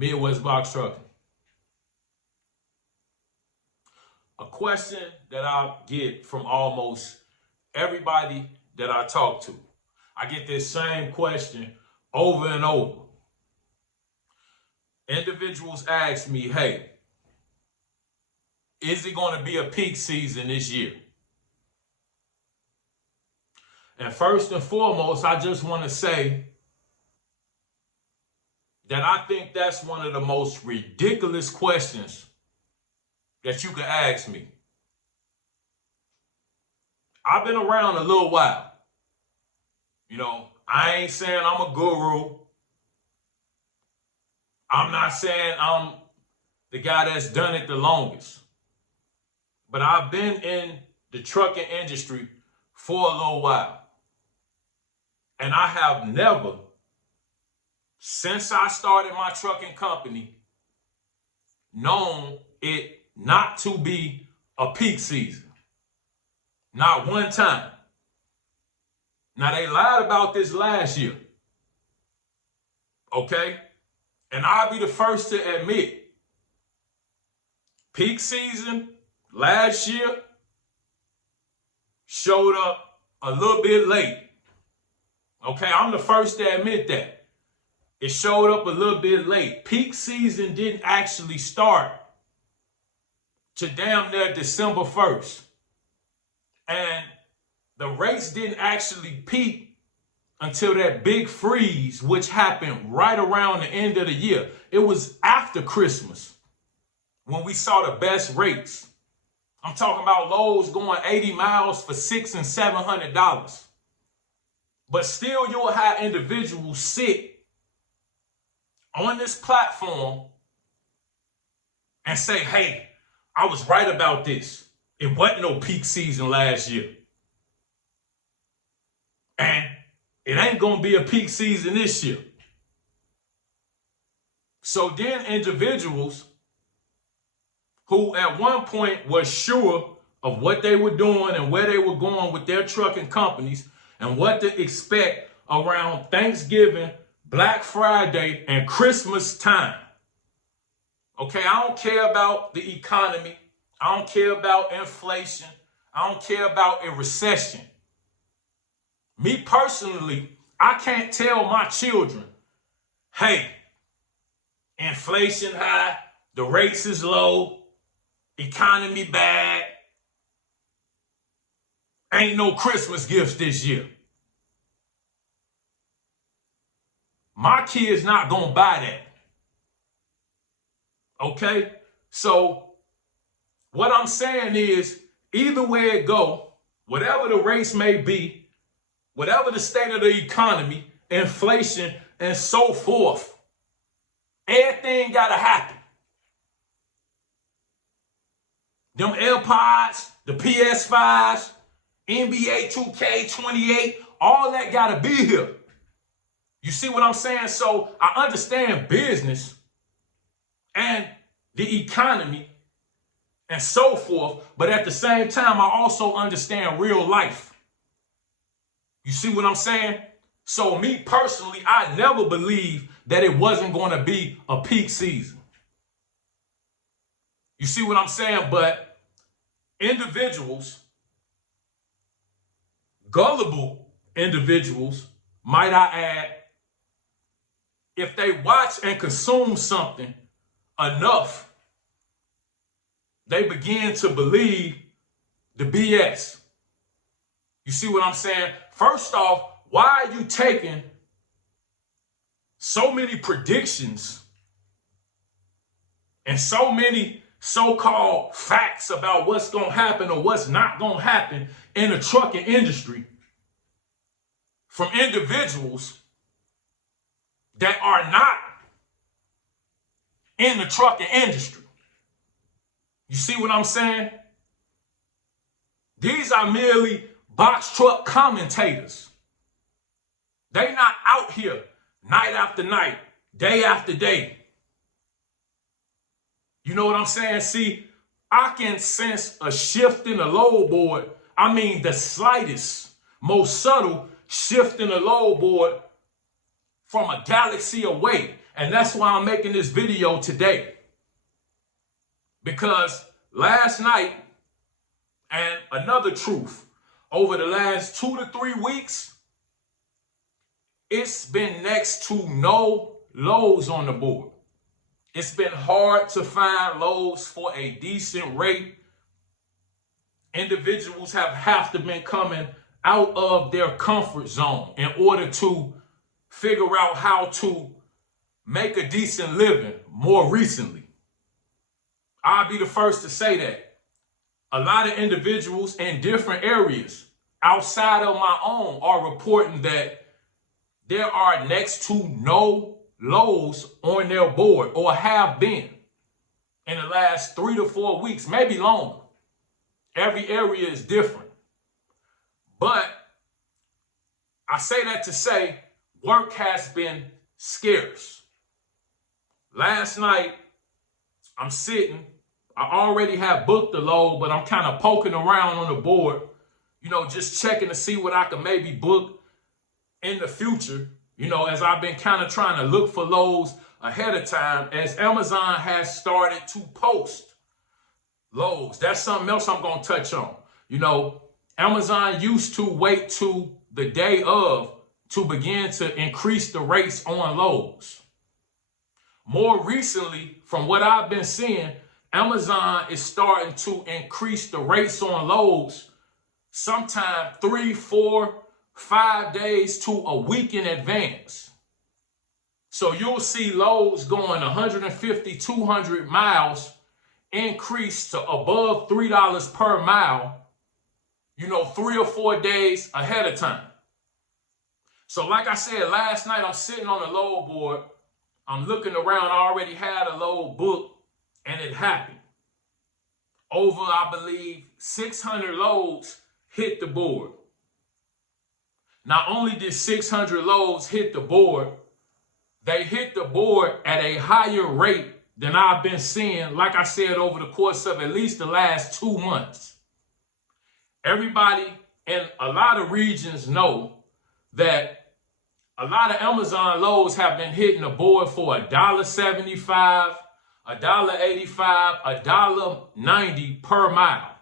Midwest Box Trucking. A question that I get from almost everybody that I talk to. I get this same question over and over. Individuals ask me, hey, is it going to be a peak season this year? And first and foremost, I just want to say that I think that's one of the most ridiculous questions that you could ask me. I've been around a little while. You know, I ain't saying I'm a guru. I'm not saying I'm the guy that's done it the longest. But I've been in the trucking industry for a little while. And I have never, since I started my trucking company, known it not to be a peak season. Not one time. Now, they lied about this last year. Okay? And I'll be the first to admit, peak season last year showed up a little bit late. Okay, I'm the first to admit that. It showed up a little bit late. Peak season didn't actually start to damn near December 1st. And the race didn't actually peak until that big freeze, which happened right around the end of the year. It was after Christmas when we saw the best rates. I'm talking about loads going 80 miles for $600 and $700. But still, you'll have individuals sit on this platform and say, hey, I was right about this. It wasn't no peak season last year. And it ain't going to be a peak season this year. So then individuals who at one point were sure of what they were doing and where they were going with their trucking companies and what to expect around Thanksgiving, Black Friday, and Christmas time. Okay, I don't care about the economy. I don't care about inflation. I don't care about a recession. Me personally, I can't tell my children, hey, inflation high, the rates is low, economy bad, ain't no Christmas gifts this year. My kid's not gonna buy that. Okay? So what I'm saying is, either way it go, whatever the race may be, whatever the state of the economy, inflation, and so forth, everything gotta happen. Them AirPods, the PS5s, NBA 2K28, all that gotta be here. You see what I'm saying? So I understand business and the economy and so forth, but at the same time, I also understand real life. You see what I'm saying? So me personally, I never believed that it wasn't going to be a peak season. You see what I'm saying? But individuals, gullible individuals, might I add, if they watch and consume something enough, they begin to believe the BS. You see what I'm saying? First off, why are you taking so many predictions and so many so-called facts about what's going to happen or what's not going to happen in the trucking industry from individuals that are not in the trucking industry? You see what I'm saying? These are merely box truck commentators. They not out here night after night, day after day. You know what I'm saying? See, I can sense a shift in the load board. I mean, the slightest, most subtle shift in the load board from a galaxy away. And that's why I'm making this video today. Because last night, and another truth, over the last 2 to 3 weeks, it's been next to no lows on the board. It's been hard to find lows for a decent rate. Individuals have to been coming out of their comfort zone in order to figure out how to make a decent living more recently. I'll be the first to say that. A lot of individuals in different areas outside of my own are reporting that there are next to no lows on their board, or have been in the last 3 to 4 weeks, maybe longer. Every area is different. But I say that to say work has been scarce. Last night, I'm sitting. I already have booked the load, but I'm kind of poking around on the board, just checking to see what I can maybe book in the future, as I've been kind of trying to look for loads ahead of time, as Amazon has started to post loads. That's something else I'm going to touch on. Amazon used to wait to the day of to begin to increase the rates on loads. More recently, from what I've been seeing, Amazon is starting to increase the rates on loads sometime 3, 4, 5 days to a week in advance. So you'll see loads going 150, 200 miles increase to above $3 per mile, 3 or 4 days ahead of time. So like I said, last night I'm sitting on the load board. I'm looking around. I already had a load booked. And it happened. Over, I believe, 600 loads hit the board. Not only did 600 loads hit the board, they hit the board at a higher rate than I've been seeing, like I said, over the course of at least the last 2 months. Everybody in a lot of regions know that a lot of Amazon loads have been hitting the board for $1.75, $1.85, $1.90 per mile.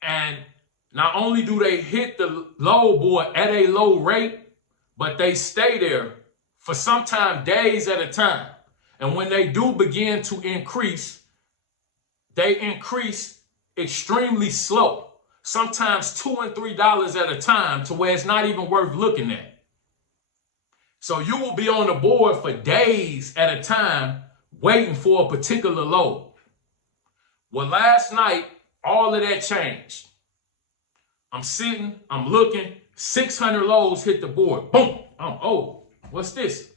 And not only do they hit the load board at a low rate, but they stay there for sometimes days at a time. And when they do begin to increase, they increase extremely slow, sometimes $2 and $3 at a time, to where it's not even worth looking at. So you will be on the board for days at a time waiting for a particular load. Well, last night, all of that changed. I'm sitting, I'm looking, 600 loads hit the board. Boom! What's this?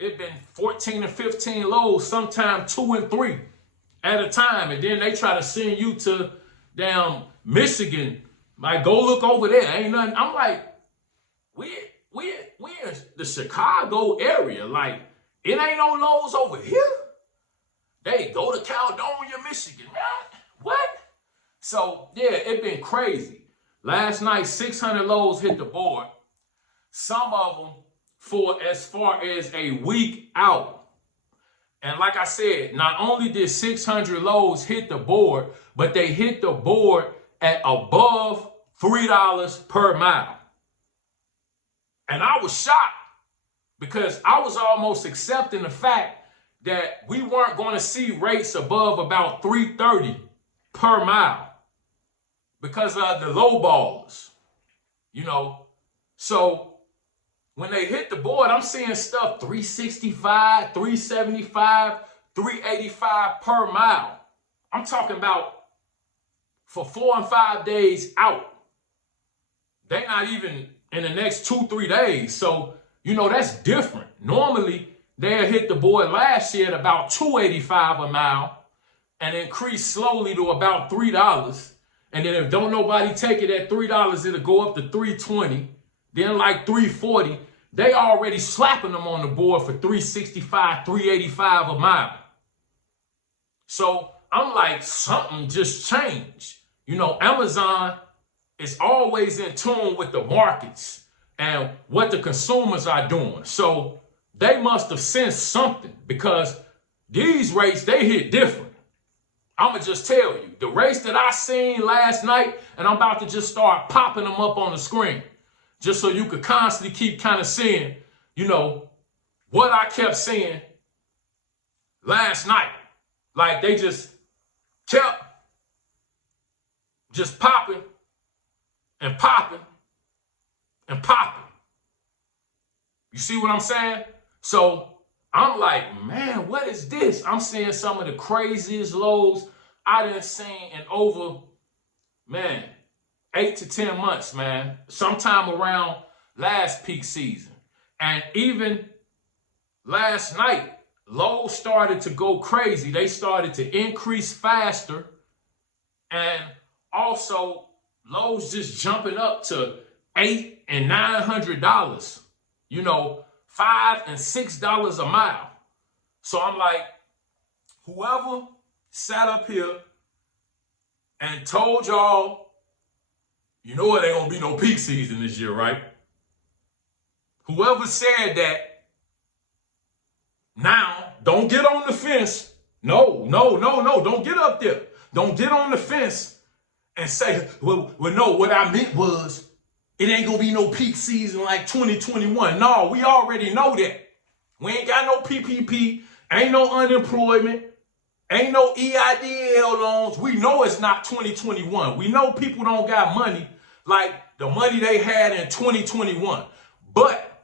It's been 14 and 15 loads, sometimes 2 and 3 at a time. And then they try to send you to down Michigan. Like, go look over there. Ain't nothing. I'm like, we're in the Chicago area. Like, it ain't no loads over here. They go to Caledonia, Michigan, man. What? So, yeah, it been crazy. Last night, 600 loads hit the board. Some of them for as far as a week out. And like I said, not only did 600 loads hit the board, but they hit the board at above $3 per mile. And I was shocked because I was almost accepting the fact that we weren't going to see rates above about $3.30 per mile because of the low ballers, So when they hit the board, I'm seeing stuff $3.65, $3.75, $3.85 per mile. I'm talking about for 4 and 5 days out. They're not even in the next 2-3 days. So, that's different. Normally, they hit the board last year at about $2.85 a mile and increase slowly to about $3. And then if don't nobody take it at $3, it'll go up to $3.20. Then like $3.40. They already slapping them on the board for $3.65, $3.85 a mile. So I'm like, something just changed. Amazon is always in tune with the markets and what the consumers are doing. So they must have sensed something, because these rates, they hit different. I'ma just tell you, the race that I seen last night, and I'm about to just start popping them up on the screen, just so you could constantly keep kind of seeing, you know, what I kept seeing last night. Like, they just kept just popping and popping and popping. You see what I'm saying? So I'm like, man, what is this? I'm seeing some of the craziest lows I done seen in over, man, 8 to 10 months, man. Sometime around last peak season. And even last night, lows started to go crazy. They started to increase faster. And also, lows just jumping up to $800 and $900. You know, $5 and $6 a mile. So I'm like, whoever sat up here and told y'all, you know it ain't gonna be no peak season this year, right? Whoever said that, now, don't get on the fence. No, don't get up there. Don't get on the fence and say, well, no, what I meant was, it ain't gonna be no peak season like 2021. No, we already know that. We ain't got no PPP, ain't no unemployment, ain't no EIDL loans. We know it's not 2021. We know people don't got money like the money they had in 2021. But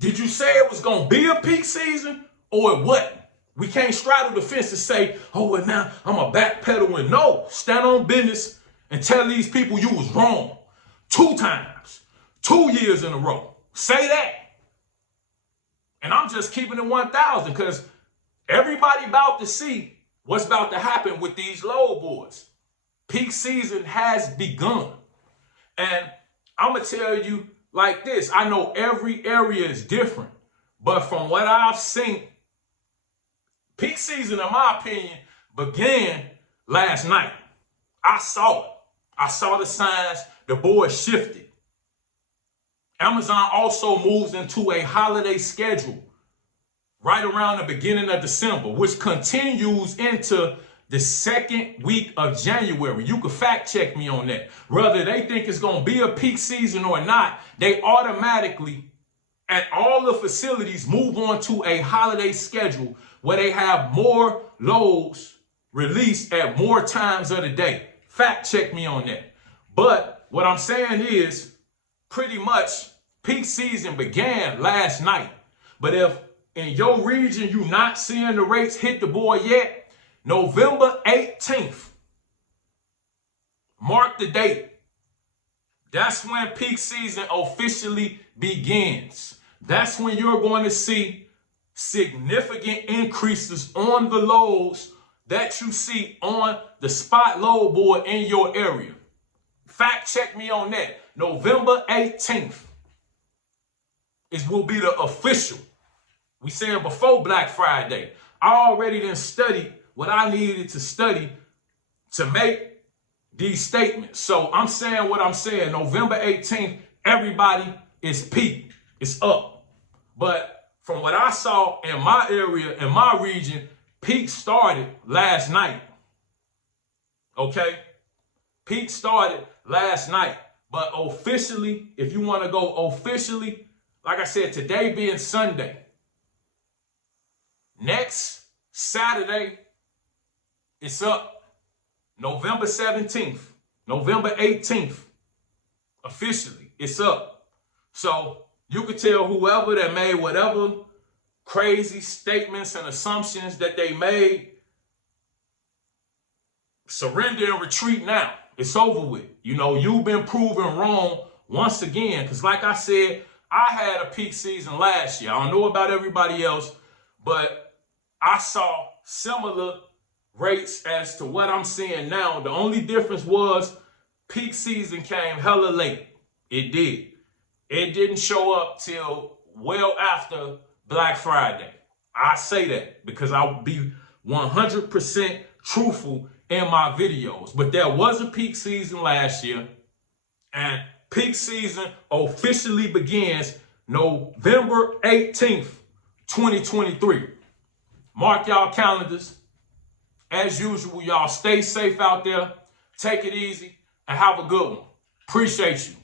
did you say it was gonna be a peak season or it wasn't? We can't straddle the fence and say, oh, well, now I'm a backpedal. And no, stand on business and tell these people you was wrong 2 times, 2 years in a row. Say that. And I'm just keeping it 1,000 because everybody about to see what's about to happen with these load boards. Peak season has begun. And I'm going to tell you like this. I know every area is different, but from what I've seen, peak season, in my opinion, began last night. I saw it. I saw the signs. The board shifted. Amazon also moves into a holiday schedule right around the beginning of December, which continues into the 2nd week of January. You can fact check me on that. Whether they think it's going to be a peak season or not, they automatically, at all the facilities, move on to a holiday schedule where they have more loads released at more times of the day. Fact check me on that. But what I'm saying is, pretty much peak season began last night. But if in your region you're not seeing the rates hit the board yet, November 18th, mark the date. That's when peak season officially begins. That's when you're going to see significant increases on the loads that you see on the spot load board in your area. Fact check me on that. November 18th will be the official. We saying before Black Friday. I already done studied what I needed to study to make these statements. So I'm saying what I'm saying. November 18th, everybody is peak. It's up. But from what I saw in my area, in my region, peak started last night. Okay? Peak started last night. But officially, if you want to go officially, like I said, today being Sunday, next Saturday, it's up. November 17th, November 18th, officially, it's up. So you could tell whoever that made whatever crazy statements and assumptions that they made, surrender and retreat now. It's over with. You know, you've been proven wrong once again. Because like I said, I had a peak season last year. I don't know about everybody else, but I saw similar rates as to what I'm seeing now. The only difference was peak season came hella late. It did. It didn't show up till well after Black Friday. I say that because I'll be 100% truthful in my videos. But there was a peak season last year, and peak season officially begins November 18th, 2023. Mark y'all calendars. As usual, y'all stay safe out there. Take it easy and have a good one. Appreciate you.